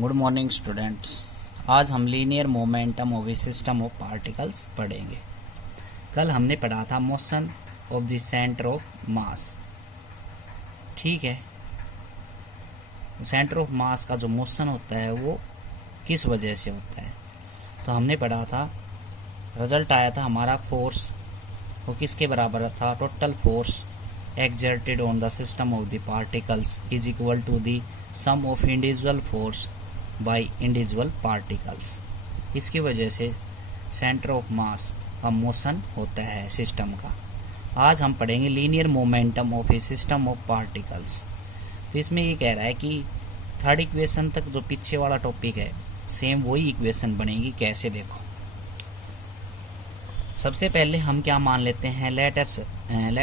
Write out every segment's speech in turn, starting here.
Good morning students. आज हम linear momentum of A system of particles पढ़ेंगे। कल हमने पढ़ा था motion of the centre of मास। ठीक है, सेंटर ऑफ मास का जो मोशन होता है वो किस वजह से होता है, तो हमने पढ़ा था, रिजल्ट आया था हमारा फोर्स वो किसके बराबर था, total force exerted on the system of the particles is equal to the sum of individual force by individual particles। इसकी वजह से सेंटर ऑफ मास का मोशन होता है सिस्टम का। आज हम पढ़ेंगे linear momentum of A system of particles. तो इसमें ये कह रहा है कि थर्ड इक्वेशन तक जो पीछे वाला टॉपिक है सेम वही इक्वेशन बनेगी। कैसे, देखो, सबसे पहले हम क्या मान लेते हैं, let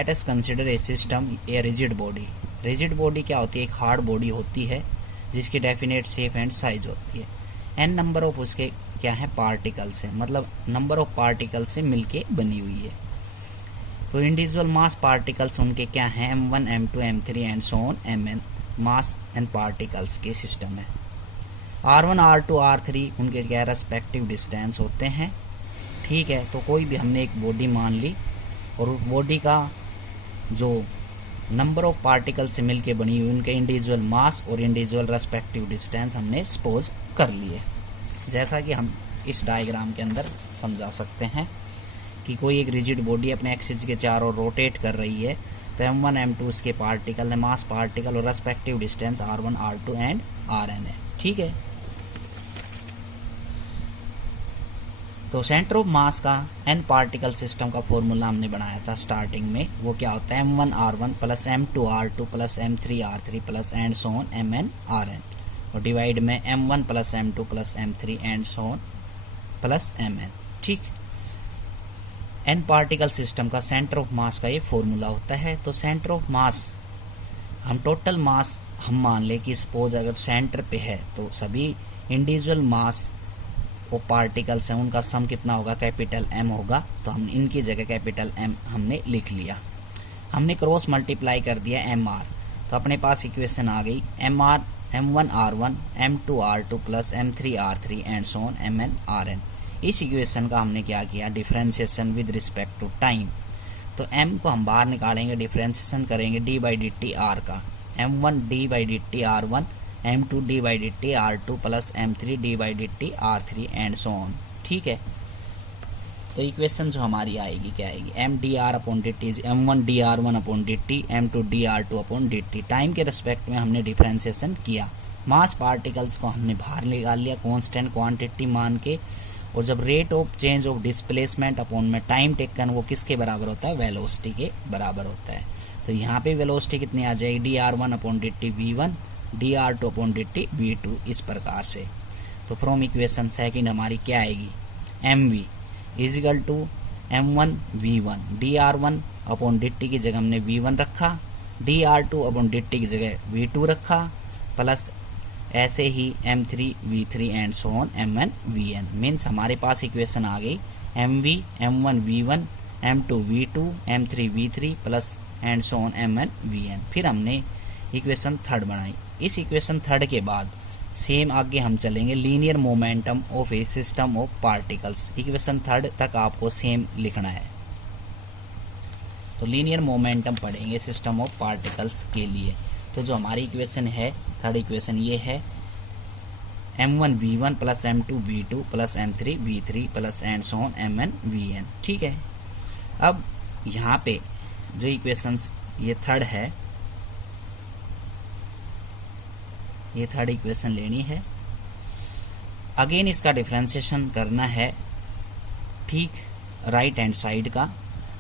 us consider a system a rigid body. Rigid body क्या होती है, एक हार्ड बॉडी होती है जिसकी डेफिनेट शेप एंड साइज होती है। एन नंबर ऑफ उसके क्या है, पार्टिकल्स है, मतलब नंबर ऑफ पार्टिकल्स से मिलके बनी हुई है। तो इंडिविजुअल मास पार्टिकल्स उनके क्या हैं, m1 m2 m3 and so on mn mass and particles के सिस्टम है। r1 r2 r3 उनके क्या रेस्पेक्टिव डिस्टेंस होते हैं। ठीक है, तो कोई भी हमने एक बॉडी मान ली और उस बॉडी का जो नंबर ऑफ पार्टिकल से मिलके बनी हुई उनके इंडिविजुअल मास और इंडिविजुअल रेस्पेक्टिव डिस्टेंस हमने सपोज कर लिए। जैसा कि हम इस डायग्राम के अंदर समझा सकते हैं कि कोई एक रिजिड बॉडी अपने एक्सिस के चारों रोटेट कर रही है, तो m1 m2 उसके पार्टिकल है, मास पार्टिकल और respective distance r1 r2 and rn है। ठीक है, तो सेंटर ऑफ मास का एन पार्टिकल सिस्टम का फॉर्मूला हमने बनाया था स्टार्टिंग में। वो क्या होता है, m1 r1 plus m2 r2 plus m3 r3 plus and so on mn rn, और डिवाइड में m1 plus m2 plus m3 and so on plus mn। ठीक, एन पार्टिकल सिस्टम का सेंटर ऑफ मास का ये फॉर्मूला होता है। तो centre of मास, हम टोटल मास हम मान ले कि सपोज अगर सेंटर पे है तो सभी इंडिविजुअल मास वो पार्टिकल्स हैं उनका सम कितना होगा, कैपिटल M होगा। तो हम इनकी जगह कैपिटल M हमने लिख लिया। हमने क्रॉस मल्टीप्लाई कर दिया MR, तो अपने पास इक्वेशन आ गई MR M1 R1 M2 R2 plus M3 R3 and so on mn Rn। इस इक्वेशन का हमने क्या किया, differentiation with respect to time. तो M को हम बाहर निकालेंगे, डिफरेंशिएशन करेंगे d by d t R का, M1 d by d t R1 m2 d by d t R2 plus m3 d by d t R3 and so on. ठीक है, तो इक्वेशन जो हमारी आएगी क्या आएगी, m D R upon d T m1 D r one upon d T m2 D r two upon d T. Time के respect में हमने डिफरेंशिएशन किया, मास पार्टिकल्स को हमने बाहर निकाल लिया कांस्टेंट क्वांटिटी मान के, और जब rate of change of displacement upon में टाइम टेकन वो किसके बराबर होता है, वेलोसिटी के बराबर होता है। तो यहाँ पे वेलोसिटी कितनी आ जाएगी, D r one upon d T v1 d r two upon d T v2, इस प्रकार से। तो फ्रॉम इक्वेशन सेकंड हमारी क्या आएगी, mv is equal to m1 v1 d r one upon d t की जगह हमने v1 रखा, d r two upon d t की जगह v2 रखा, प्लस ऐसे ही m3 v3 and so on mn vn। Means हमारे पास इक्वेशन आ गई mv m1 v1 m2 v2 m3 v3 plus and so on mn vn। फिर हमने इक्वेशन थर्ड बनाई। इस इक्वेशन थर्ड के बाद सेम आगे हम चलेंगे linear momentum of A system of particles. Equation third तक आपको सेम लिखना है। तो लीनियर मोमेंटम पढ़ेंगे सिस्टम ऑफ पार्टिकल्स के लिए। तो जो हमारी इक्वेशन है, थर्ड इक्वेशन ये है m1 v1 plus m2 v2 plus m3 v3 plus and so on mn vn। ठीक है, अब यहाँ पे जो इक्वेशन ये थर्ड है, ये थर्ड इक्वेशन लेनी है, अगेन इसका डिफरेंशिएशन करना है। ठीक, राइट हैंड साइड का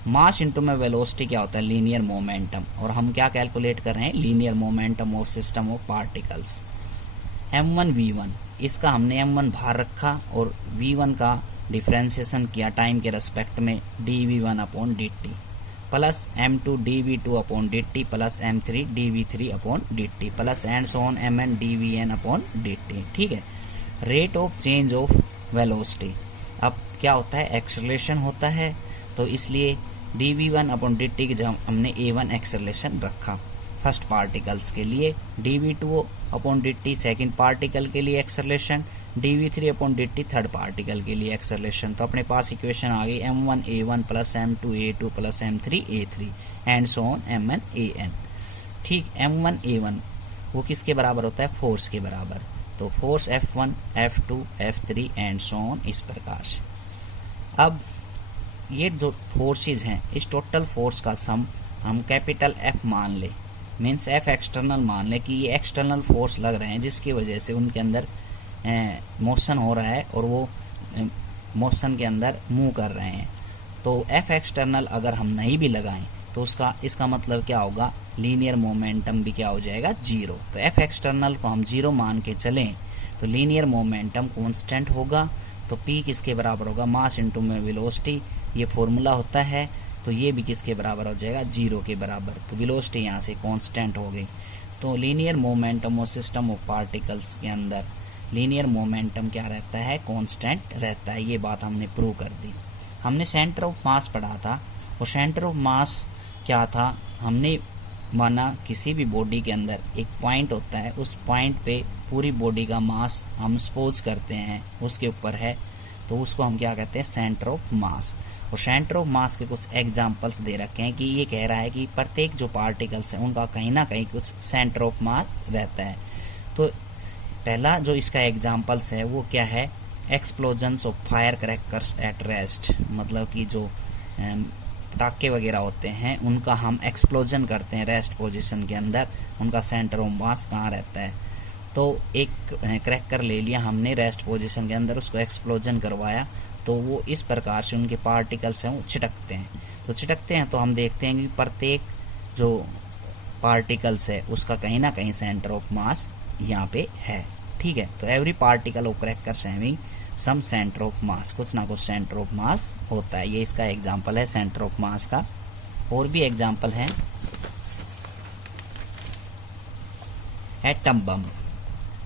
मास इंटू में वेलोसिटी क्या होता है, लीनियर मोमेंटम, और हम क्या कैलकुलेट कर रहे हैं, linear momentum of system of particles. m1 v1 इसका हमने m1 बाहर रखा और v1 का डिफरेंशिएशन किया टाइम के रेस्पेक्ट में dv1 upon dt plus m2 dv2 upon dt plus m3 dv3 upon dt plus and so on mn dvn upon dt। ठीक है, rate of change of velocity, अब क्या होता है, एक्सेलरेशन होता है, तो इसलिए dv1 अपॉन dt की जगह हमने a1 एक्सेलरेशन रखा फर्स्ट पार्टिकल्स के लिए, dv2 upon d T second particle के लिए acceleration, dv3 upon d T third particle के लिए एक्सेलरेशन। तो अपने पास इक्वेशन आ गई m1a1 plus m2a2 plus m3a3 and so on mn ठीक। m1a1 वो किसके बराबर होता है, फोर्स के बराबर। तो force F1 F2 F3 and so on इस प्रकार से। अब ये जो फोर्सेज हैं इस टोटल फोर्स का सम हम कैपिटल F मान ले, मीन्स F एक्सटर्नल मान ले कि ये एक्सटर्नल फोर्स लग रहे हैं जिसकी वजह से उनके अंदर मोशन हो रहा है और वो मोशन के अंदर मूव कर रहे हैं। तो F एक्सटर्नल अगर हम नहीं भी लगाएं तो इसका मतलब क्या होगा, लीनियर मोमेंटम भी क्या हो जाएगा, जीरो। तो F एक्सटर्नल को हम जीरो मान के चलें तो लीनियर मोमेंटम कांस्टेंट होगा। तो P किसके बराबर होगा, मास इनटू में वेलोसिटी, ये फॉर्मूला होता है। तो ये भी किसके बराबर हो जाएगा, जीरो के बराबर। तो वेलोसिटी यहाँ से कांस्टेंट हो गई। तो लीनियर मोमेंटम और सिस्टम ऑफ पार्टिकल्स के अंदर लीनियर मोमेंटम क्या रहता है, कांस्टेंट रहता है। ये बात हमने प्रूव कर दी। हमने सेंटर ऑफ मास पढ़ा था और सेंटर ऑफ मास क्या था, हमने माना किसी भी बॉडी के अंदर एक पॉइंट होता है, उस पॉइंट पे पूरी बॉडी का मास हम सपोज करते हैं उसके ऊपर है, तो उसको हम क्या कहते हैं, सेंटर ऑफ मास। और सेंटर ऑफ मास के कुछ एग्जांपल्स दे रखे हैं कि ये कह रहा है कि प्रत्येक जो पार्टिकल्स हैं उनका कहीं ना कहीं कुछ सेंटर ऑफ मास रहता है। तो पहला जो इसका एग्जांपल्स है वो क्या है, explosions of fire crackers at rest, मतलब कि जो पटाखे वगैरह होते हैं उनका हम एक्सप्लोजन करते हैं रेस्ट पोजीशन के अंदर, उनका सेंटर ऑफ मास कहाँ रहता है। तो एक क्रैकर ले लिया हमने रेस्ट पोजीशन के अंदर, उसको एक्सप्लोजन करवाया, तो वो इस प्रकार से उनके पार्टिकल्स हैं वो छिटकते हैं। तो छिटकते हैं तो हम देखते हैं कि प्रत्येक जो पार्टिकल्स है उसका कहीं ना कहीं सेंटर ऑफ मास यहाँ पे है, ठीक है। तो every particle of crackers having some centre of mass, कुछ ना कुछ सेंटर ऑफ मास होता है। ये इसका एग्जाम्पल है सेंटर ऑफ मास का। और भी एग्जाम्पल है, atom bomb,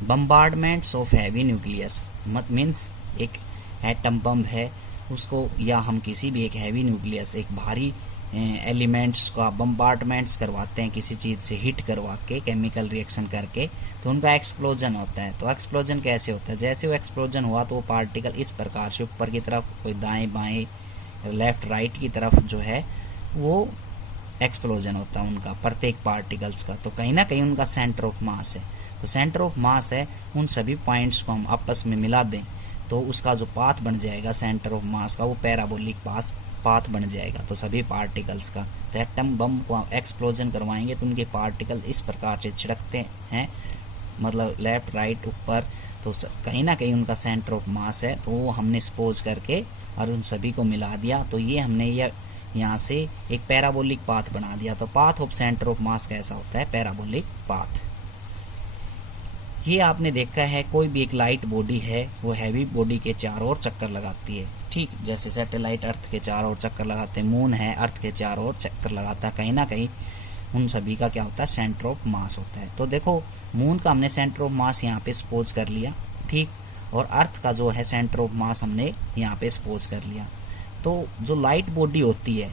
bombardments of heavy nucleus, means एक एटम बम है उसको, या हम किसी भी एक हैवी न्यूक्लियस, एक भारी एलिमेंट्स का बम्बार्डमेंट्स करवाते हैं किसी चीज़ से हिट करवा के, केमिकल रिएक्शन करके, तो उनका एक्सप्लोजन होता है। तो एक्सप्लोजन कैसे होता है, जैसे वो एक्सप्लोजन हुआ तो वो पार्टिकल इस प्रकार से ऊपर की तरफ, कोई दाएं बाएं लेफ्ट राइट की तरफ जो है वो एक्सप्लोजन होता है उनका, प्रत्येक पार्टिकल्स का। तो कहीं ना कहीं उनका सेंटर ऑफ मास है। तो सेंटर ऑफ मास है, उन सभी पॉइंट्स को हम आपस में मिला दें तो उसका जो पाथ बन जाएगा सेंटर ऑफ मास का, वो पैराबोलिक पाथ बन जाएगा। तो सभी पार्टिकल्स का, तो एटम बम को एक्सप्लोजन करवाएंगे तो उनके पार्टिकल इस प्रकार से छिड़कते हैं, मतलब लेफ्ट राइट ऊपर, तो कहीं ना कहीं उनका सेंटर ऑफ मास है। तो वो हमने सपोज करके और उन सभी को मिला दिया, तो ये हमने यहाँ से एक पैराबोलिक पाथ बना दिया। तो पाथ ऑफ सेंटर ऑफ मास कैसा होता है, पैराबोलिक पाथ। ये आपने देखा है, कोई भी एक लाइट बॉडी है वो हैवी बॉडी के चारों ओर चक्कर लगाती है, ठीक। जैसे सैटेलाइट अर्थ के चारों ओर चक्कर लगाते हैं, मून है अर्थ के चारों ओर चक्कर लगाता है, कहीं ना कहीं उन सभी का क्या होता है, सेंटर ऑफ मास होता है। तो देखो मून का हमने सेंटर ऑफ मास यहाँ पे सपोज कर लिया, ठीक, और अर्थ का जो है सेंटर ऑफ मास हमने यहाँ पे सपोज कर लिया। तो जो लाइट बॉडी होती है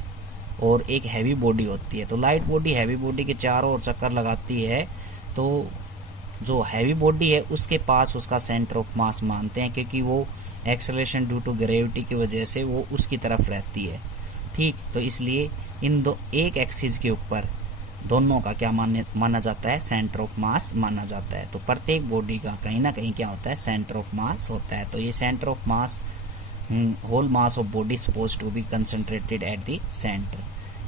और एक हैवी बॉडी होती है, तो लाइट बॉडी हैवी बॉडी के चारों ओर चक्कर लगाती है, तो जो हैवी बॉडी है उसके पास उसका सेंटर ऑफ मास मानते हैं, क्योंकि वो एक्सेलरेशन ड्यू टू ग्रेविटी की वजह से वो उसकी तरफ रहती है, ठीक। तो इसलिए इन दो एक एक्सिस के ऊपर दोनों का क्या माना जाता है, सेंटर ऑफ मास माना जाता है। तो प्रत्येक बॉडी का कहीं ना कहीं क्या होता है, सेंटर ऑफ मास होता है। तो ये centre of mass, whole mass of body suppose to be concentrated at the centre,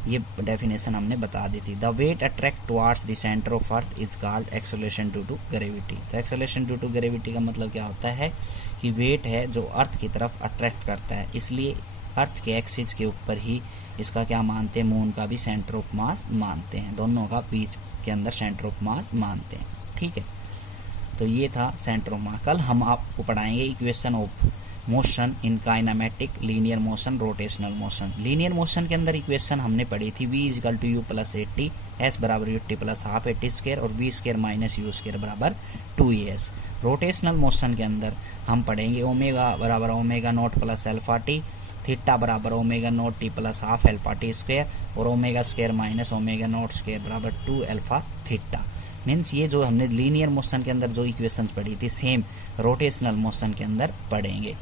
ये डेफिनेशन हमने बता दी थी। The weight attract towards the centre of earth is called acceleration due to gravity. तो एक्सेलरेशन ड्यू टू ग्रेविटी का मतलब क्या होता है कि वेट है जो अर्थ की तरफ अट्रैक्ट करता है, इसलिए अर्थ के एक्सिस के ऊपर ही इसका क्या मानते हैं, मून का भी सेंटर ऑफ मास मानते हैं, दोनों का बीच के अंदर सेंटर ऑफ मास मानते हैं, ठीक है। तो ये था सेंटर ऑफ मास। कल हम आपको पढ़ाएंगे equation of motion in kinematic, linear motion, rotational motion. Linear motion के अंदर इक्वेशन हमने पढ़ी थी v equal to u plus 80, s बराबर u t plus half 80 square और v square minus u square बराबर 2as। रोटेशनल मोशन के अंदर हम पढ़ेंगे ओमेगा बराबर omega naught plus alpha t, theta बराबर omega naught t plus half alpha t square और omega square minus omega naught square बराबर 2 अल्फा थीटा। मीन्स ये जो हमने लीनियर मोशन के अंदर जो इक्वेशंस पढ़ी थी सेम रोटेशनल मोशन के अंदर पढ़ेंगे।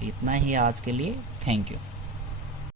तो इतना ही आज के लिए, थैंक यू।